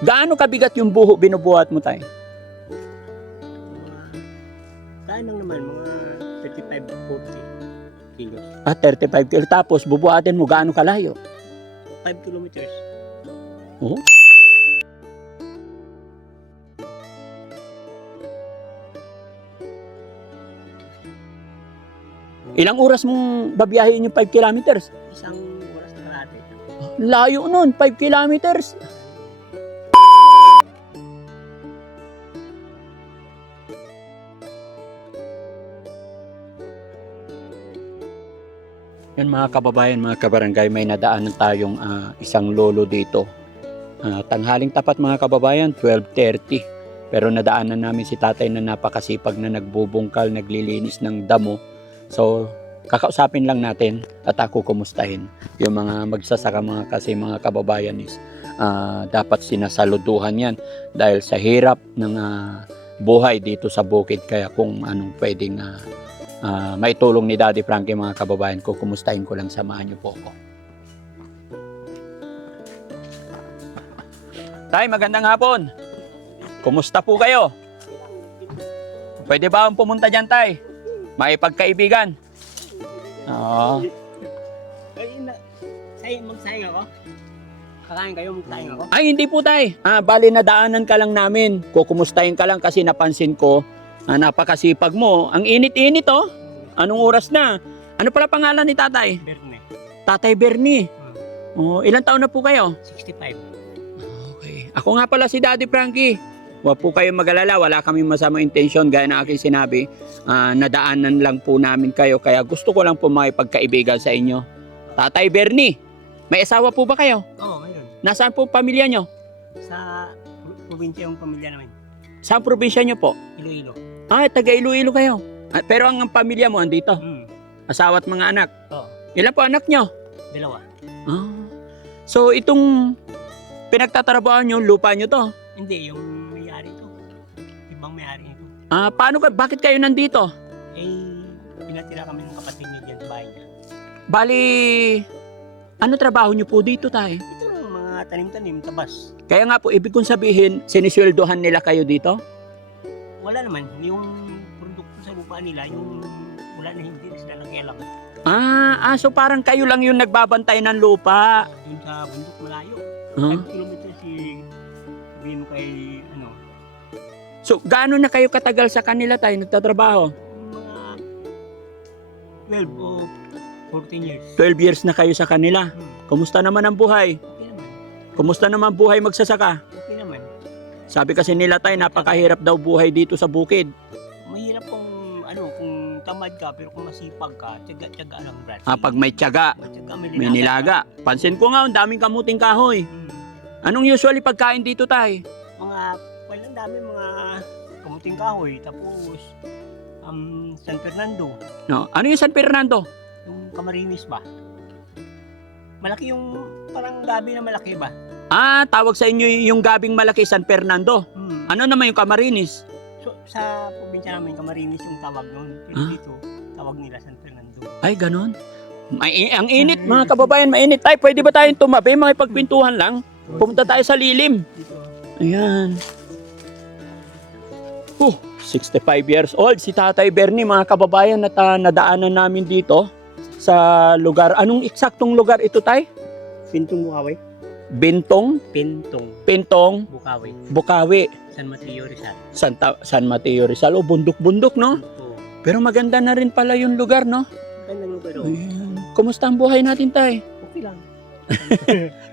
Gaano kabigat yung buho binubuhat mo tayo? Kaya lang naman, mga 35-40 kilos. 35 kilo. Tapos bubuhatin mo gaano kalayo? 5 kilometers. Oo. Ilang oras mong babiyahin yung 5 kilometers? Isang oras na kalahati. Layo nun, 5 kilometers. Yan mga kababayan, mga kabarangay, may nadaanan tayong isang lolo dito. Tanghaling tapat mga kababayan, 12:30. Pero nadaanan namin si tatay na napakasipag na nagbubungkal, naglilinis ng damo. So, kakausapin lang natin at ako kumustahin. Yung mga magsasaka mga kababayan is dapat sinasaluduhan yan dahil sa hirap ng buhay dito sa bukid. Kaya kung anong pwedeng maitulong ni Daddy Frankie mga kababayan ko, kumustahin ko lang, samahan niyo po ako. Tay, magandang hapon. Kumusta po kayo? Pwede ba akong pumunta dyan, Tay? May pagkaibigan. Oo. Magsayang ako? Kakain kayo, magsayang ako? Ay, hindi po, Tay. Bali, nadaanan ka lang namin. Kukumustahin ka lang kasi napansin ko, napakasipag mo. Ang init-init, oh. Anong oras na? Ano pala pangalan ni Tatay? Berne. Tatay Bernie. Oh, ilang taon na po kayo? 65. Okay. Ako nga pala si Daddy Frankie. Huwag po kayong mag-alala, wala kaming masamang intensyon gaya ng aking sinabi. Nadaanan lang po namin kayo, kaya gusto ko lang po makipagkaibigan sa inyo. Tatay Bernie, may asawa po ba kayo? Oo, mayroon. Nasaan po pamilya nyo? Sa probinsya yung pamilya namin. Saan probinsya nyo po? Iloilo. Taga Iloilo kayo. Pero ang pamilya mo andito? Asawa at mga anak? Oo. Ilan po anak nyo? 2. So itong pinagtatrabaho nyo, lupa nyo to? Hindi, yung may-ari ito. Ibang may-ari ito. Bakit kayo nandito? Pinatira kami ng kapatid niya dyan sa bahay niya. Bali, ano trabaho nyo po dito, Tay? Ito lang mga tanim-tanim, tabas. Kaya nga po, ibig kong sabihin, sinisweldohan nila kayo dito? Wala naman, yung produkto sa lupa nila, yung wala na hindi sila nakialam. So parang kayo lang yung nagbabantay ng lupa. Doon sa bundok malayo. Huh? 5 kilometers sabihin mo kay So gaano na kayo katagal sa kanila tayo nagtatrabaho? mga 12 o 14 years. 12 years na kayo sa kanila. Kumusta naman ang buhay? Okay naman. Kumusta naman buhay magsasaka? Okay naman. Sabi kasi nila tayo, napakahirap daw buhay dito sa bukid. Mahirap kung kung tamad ka, pero kung masipag ka, tiyaga-tiyaga lang, brad. Pag may tiyaga, Tiyaga, may nilaga. Pansin ko nga, ang daming kamuting kahoy. Anong usually pagkain dito tayo? Ang dami mga kamuting kahoy, tapos San Fernando, No? Ano yung San Fernando? yung Camarines ba? Malaki yung parang gabi na malaki ba? Tawag sa inyo yung gabing malaki, San Fernando. Ano naman yung Camarines? So, sa probinsya namin, Camarines yung tawag noon. Pero dito, tawag nila San Fernando. Ay, ganun. Ang init, mga kababayan, mainit. Tay, pwede ba tayong tumabi? Makipagpintuhan lang. Pumunta tayo sa lilim. Dito. Ayan. 65 years old. Si Tatay Bernie, mga kababayan, at nadaanan namin dito sa lugar. Anong eksaktong lugar ito, Tay? Pintong Bukawi? Bintong? Pintong? Bukawi. Bukawi. San Mateo Rizal. San Mateo Rizal. Bundok-bundok, no? Oo. Pero maganda na rin pala yung lugar, no? Gandang lugar. Ayan. Kumusta ang buhay natin, Tay? Okay lang.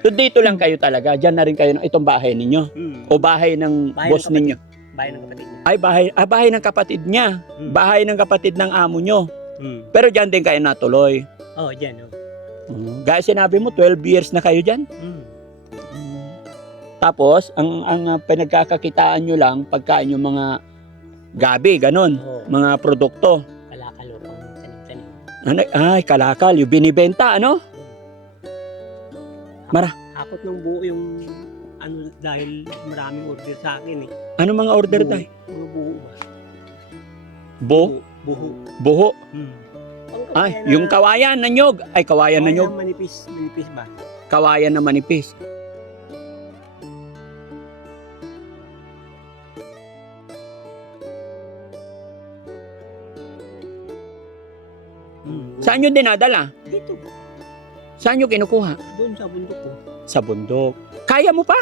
So dito lang kayo talaga? Diyan na rin kayo, itong bahay ninyo? O bahay ng Bahay boss ng kapatid. ninyo? Bahay ng kapatid niya. Ay, bahay ng kapatid niya. Bahay ng kapatid ng amo nyo. Pero diyan din kayo natuloy. Oo, dyan. Gaya sinabi mo, 12 years na kayo diyan. Tapos, ang pinagkakakitaan nyo lang, pagkain yung mga gabi, ganun. Oo. Mga produkto. Kalakalo pang tanim-tanim. Ay, kalakal, yung binibenta, ano? Hakot ng buo yung dahil maraming order sa akin eh. Ano mga order Buho. tayo? Mga buho ba? Buho. Buho. Ang Ay, kawayan yung kawayan na nyog. Ay, kawayan na nyog. Manipis ba? Kawayan na manipis. Saan nyo dinadala? Dito. Saan nyo kinukuha? Doon sa bundok ko. Sa bundok. Kaya mo pa?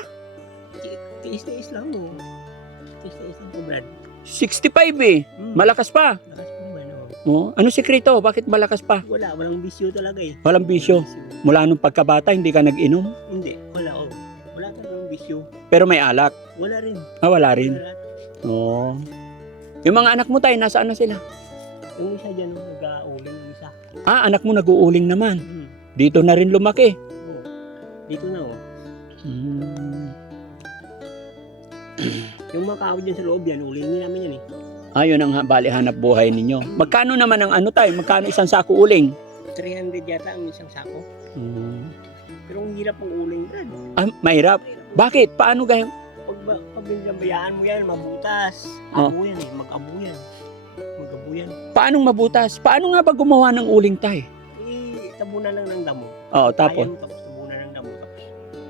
Tiis-tiis lang mo. Tiis-tiis lang po, Brad. 65 eh. Malakas pa. Lakas po naman, Oh, ano sikreto? Bakit malakas pa? walang bisyo talaga eh. Walang bisyo. Mula nung pagkabata, hindi ka nag-inom? Hindi, wala Wala talagang bisyo. Pero may alak? Wala rin. Wala rin. Wala. Oh. Yung mga anak mo tayo, nasaan na sila? Yung isa dyan, nag-auling yung isa. Anak mo nag-uuling naman. Hmm. Dito na rin lumaki. Oh. Dito na Hmm. Yung mga kahoy dyan sa loob yan, ulingin namin yan eh. Ayun ang bali hanap buhay ninyo. Magkano naman ang ano tayo? Magkano isang sako uling? 300 yata ang isang sako. Hmm. Pero ang hirap ang uling, Brad. Mahirap. Bakit? Paano gaya? Pag binabayaan mo yan, mabutas. Oh. Abo yan eh, mag-abo yan. Mag-abo yan. Paano mabutas? Paano nga ba gumawa ng uling tayo? Tabunan lang ng damo. Oo, tapos? Ayan, tapos tabunan ng damo, tapos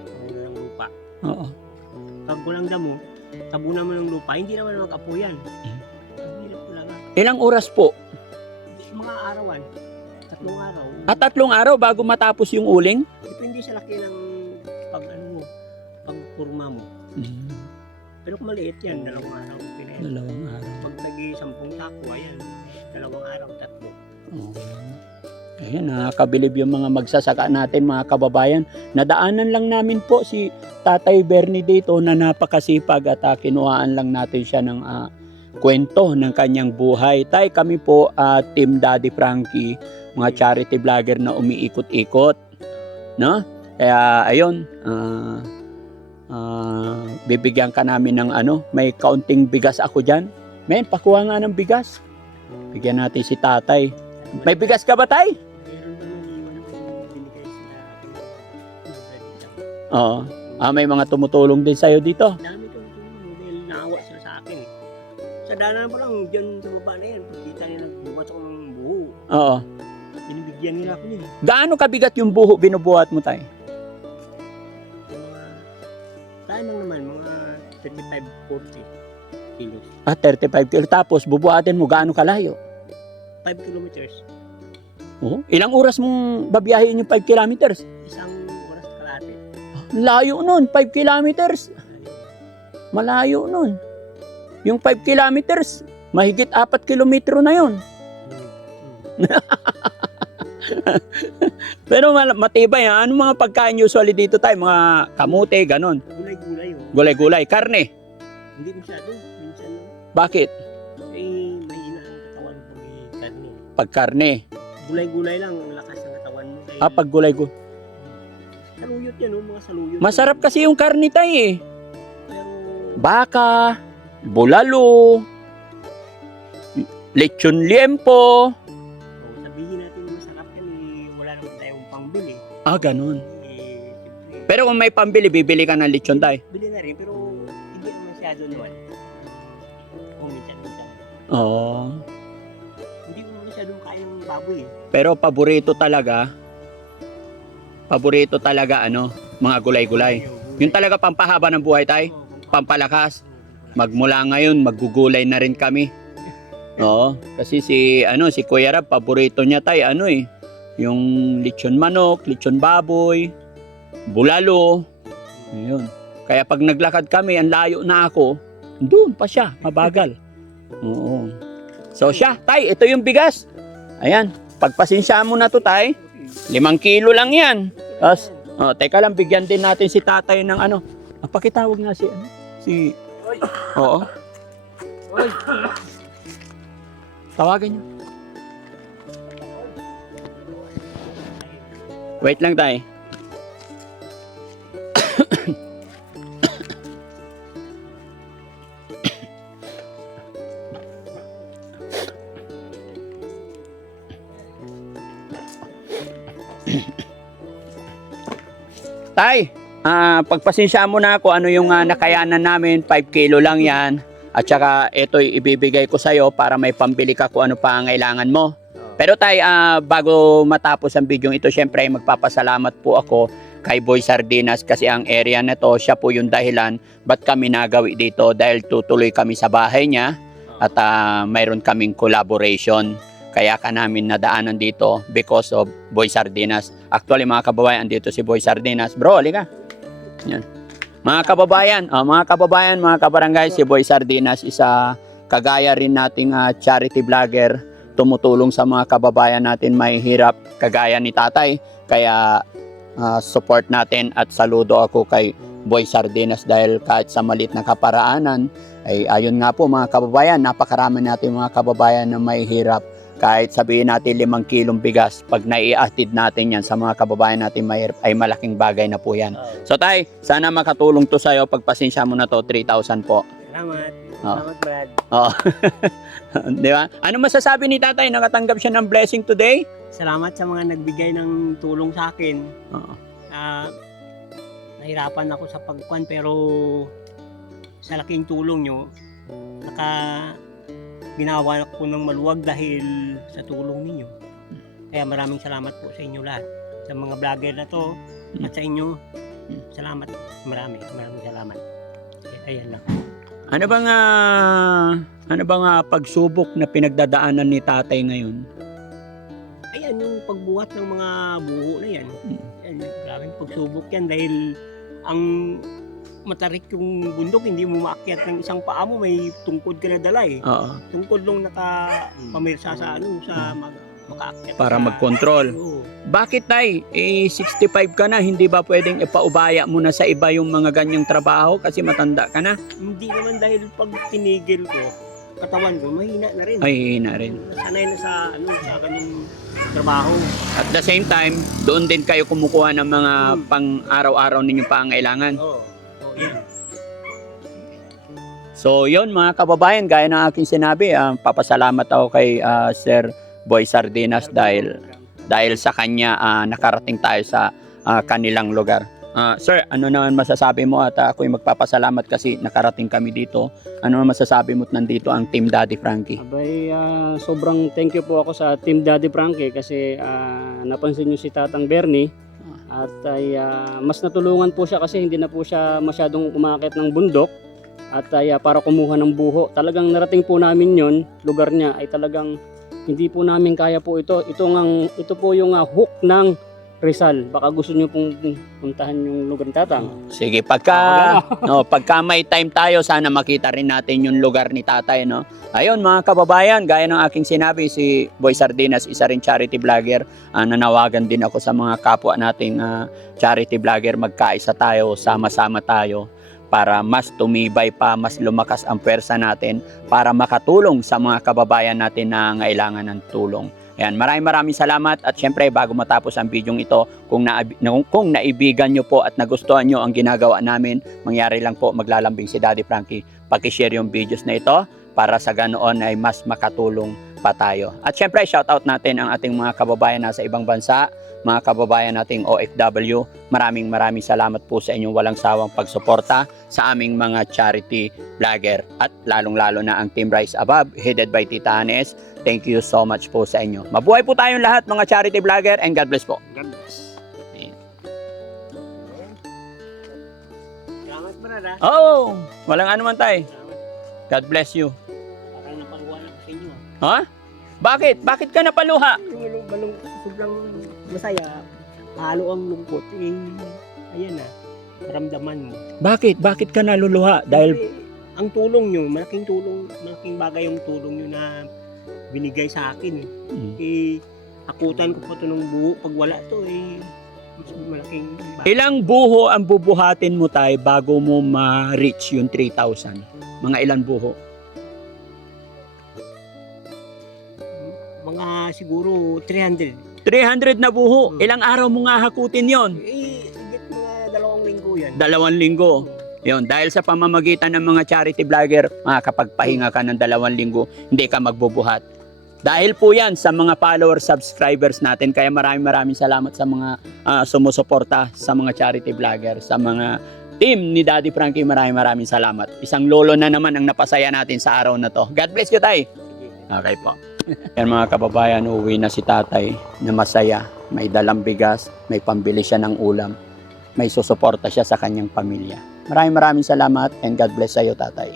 tabunan ng lupa. Oo. Pag walang damo, tabunan mo ng lupa, hindi naman mag-apo yan. Ang hirap talaga. Ilang oras po? Mga arawan, 3 araw. 3 araw bago matapos yung uling? Depende sa laki ng pagpurma mo. Pero kung maliit yan, 2 araw. 2 araw. Pag nag-10 sako, ayan, 2 araw, 3. Oh. Ayan, nakakabilib yung mga magsasaka natin, mga kababayan. Nadaanan lang namin po si Tatay Bernie dito na napakasipag at kinuhaan lang natin siya ng kwento ng kanyang buhay. Tay, kami po Team Daddy Frankie, mga charity vlogger na umiikot-ikot. No? Kaya ayun, bibigyan ka namin ng may kaunting bigas ako dyan. Men, pakuha nga ng bigas. Bigyan natin si Tatay. May bigas ka ba, Tay? Meron naman iwan ang binigay sila. Oo. May mga tumutulong din sa'yo dito. Dami kong tulong dahil naawa sila sa akin eh. Sa daanan pa lang, dyan sa baba na yan, pagkita nila nagbuhat ako ng buho. Oo. Binibigyan nila ako nila. Gaano kabigat yung buho binubuhat mo, Tay? Saan lang naman, mga 35-40 kilos. 35 kilo. Tapos, bubuhatin mo gaano kalayo? 5 kilometers. Oo. Ilang oras mong babiyahin yung 5 kilometers? Isang oras kalahati. Layo nun, 5 kilometers. Malayo nun. Yung 5 kilometers, mahigit 4 kilometro na yun. Pero matibay ha. Anong mga pagkain usually dito tayo? Mga kamote, ganon. Gulay-gulay oh. Gulay-gulay. Karne. Hindi masyado. Minsan lang. Bakit? Mahina ang katawan pag karne. Pag karne. Gulay-gulay lang ang lakas ng katawan mo. Pag gulay-gulay. Saluyot yan mga saluyot. Masarap kasi yung karne tayo eh. Pero Baka, bulalo, lechon liempo. sabihin natin na masarap yan wala naman tayong pangbili. Ganun. Siyempre, Pero kung may pambili, bibili ka ng lechon tayo. bili na rin pero hindi naman masyado naman. Kung minsan-minsan. Oo. Hindi ko masyadong kaya ng baboy eh. Pero paborito talaga mga gulay-gulay. Yung talaga pampahaba ng buhay tayo, pampalakas. Magmula ngayon, maggugulay na rin kami. Oo, kasi si Kuya Rab, paborito niya tayo yung lechon manok, lechon baboy, bulalo. Ayun. Kaya pag naglakad kami, ang layo na ako, doon pa siya, mabagal. Oo. So siya, tay, ito yung bigas. Ayan, pagpasensyahan mo na to, tay. 5 kilo lang yan. Tapos, teka lang, bigyan din natin si tatay ng pakitawag nga si Oo. Tawagan niyo. Wait lang tay. Tay, pagpasensya mo na ako ano yung nakayanan namin, 5 kilo lang yan. At saka ito'y ibibigay ko sa'yo para may pambili ka kung ano pa ang kailangan mo. Pero tay, bago matapos ang video ito, syempre magpapasalamat po ako kay Boy Sardinas kasi ang area na to, siya po yung dahilan ba't kami nagawi dito dahil tutuloy kami sa bahay niya at mayroon kaming collaboration. kaya ka namin nadaanan dito because of Boy Sardinas. Actually mga kababayan, andito si Boy Sardinas. Bro, halika. Yan. Mga kababayan, mga kabarangay, si Boy Sardinas isa kagaya rin nating charity vlogger, tumutulong sa mga kababayan natin may hirap kagaya ni tatay. Kaya support natin at saludo ako kay Boy Sardinas dahil kahit sa malit na kaparaanan, ay ayun nga po mga kababayan, napakarami natin mga kababayan na may hirap. Kahit sabihin natin 5 kilong bigas, pag naiatid natin yan sa mga kababayan natin mahirap, ay malaking bagay na po yan. So tay, sana makatulong to sa'yo. Pagpasensya mo na to, 3,000 po. Salamat. Oh. Salamat, Brad. Oh. Di ba? Ano masasabi ni tatay? Nakatanggap siya ng blessing today? Salamat sa mga nagbigay ng tulong sa akin. Oo. Nahirapan ako sa pagkuhan pero sa laking tulong nyo, ginawa ko ng maluwag dahil sa tulong ninyo. Kaya maraming salamat po sa inyo lahat. Sa mga vlogger na to at sa inyo, salamat. Maraming salamat. Ayan lang. Ano bang pagsubok na pinagdadaanan ni tatay ngayon? Ayan yung pagbuhat ng mga buho na yan. Ayan, maraming pagsubok yan dahil ang matarik yung bundok, hindi mo maakyat ng isang paa mo, may tungkod ka na dala eh. Oo. Tungkod lang nakapamirsa sa makaakyat. Para sa- mag-control. Oo. Bakit tay? 65 ka na, hindi ba pwedeng ipaubaya mo na sa iba yung mga ganyang trabaho kasi matanda ka na? Hindi naman dahil pag tinigil ko, katawan ko, mahina na rin. Ay, na rin. Nasanay na sa kanyang trabaho. At the same time, doon din kayo kumukuha ng mga pang-araw-araw ninyong pangailangan. Oo. Yan. So, yun mga kababayan, gaya ng aking sinabi, papasalamat ako kay Sir Boy Sardinas dahil sa kanya nakarating tayo sa kanilang lugar. Sir, ano naman masasabi mo at ako'y magpapasalamat kasi nakarating kami dito. Ano naman masasabi mo at nandito ang Team Daddy Frankie? Abay, sobrang thank you po ako sa Team Daddy Frankie kasi napansin niyo si Tatang Bernie at ay mas natulungan po siya kasi hindi na po siya masyadong umakyat ng bundok at ay para kumuha ng buho. Talagang narating po namin yon, lugar niya ay talagang hindi po namin kaya po ito. Ito po yung hook ng Rizal. Baka gusto niyo pong puntahan yung lugar ni Tatang. Sige, pagka may time tayo, sana makita rin natin yung lugar ni tatay, no? Ayun, mga kababayan, gaya ng aking sinabi, si Boy Sardinas, isa rin charity vlogger. Nanawagan din ako sa mga kapwa nating charity vlogger, magkaisa tayo, sama-sama tayo para mas tumibay pa, mas lumakas ang pwersa natin para makatulong sa mga kababayan natin na ngailangan ng tulong. Ayan, maraming salamat at syempre bago matapos ang video ito, kung naibigan nyo po at nagustuhan nyo ang ginagawa namin, mangyari lang po maglalambing si Daddy Frankie, paki-share yung videos na ito para sa ganoon ay mas makatulong pa tayo. At syempre shoutout natin ang ating mga kababayan nasa ibang bansa, mga kababayan nating OFW, maraming salamat po sa inyong walang sawang pagsuporta sa aming mga charity vlogger at lalong-lalo na ang Team Rise Above headed by Tita Hanes. Thank you so much po sa inyo. Mabuhay po tayong lahat mga charity vlogger and God bless po. God bless. Salamat, Brad. Oh, walang anuman tayo. Salamat. God bless you. Parang napaluwa lang sa inyo. Ha? Bakit? Bakit ka napaluha? Balong sobrang masaya. Halo ang lungkot. Ayan na. Maramdaman mo. Bakit? Bakit ka naluluha? Dahil Ang tulong nyo, malaking bagay yung tulong nyo na binigay sa akin. Akutan ko pa ito ng buho. Pag wala to, mas malaking bagay. ilang buho ang bubuhatin mo tayo bago mo ma-reach yung 3,000? Mga ilang buho? Mga siguro 300. 300 na buho. Ilang araw mo nga hakutin yon? Higit mga 2 linggo yan. 2 linggo. Yun, dahil sa pamamagitan ng mga charity vlogger, makakapagpahinga ka ng 2 linggo, hindi ka magbubuhat. Dahil po yan sa mga follower subscribers natin, kaya maraming salamat sa mga sumusuporta sa mga charity vlogger, sa mga team ni Daddy Frankie, maraming salamat. Isang lolo na naman ang napasaya natin sa araw na to. God bless you, tay. Okay po. Yan mga kababayan, uwi na si tatay na masaya. May dalang bigas, may pambili siya ng ulam, may susuporta siya sa kanyang pamilya. Maraming salamat and God bless sa iyo, tatay.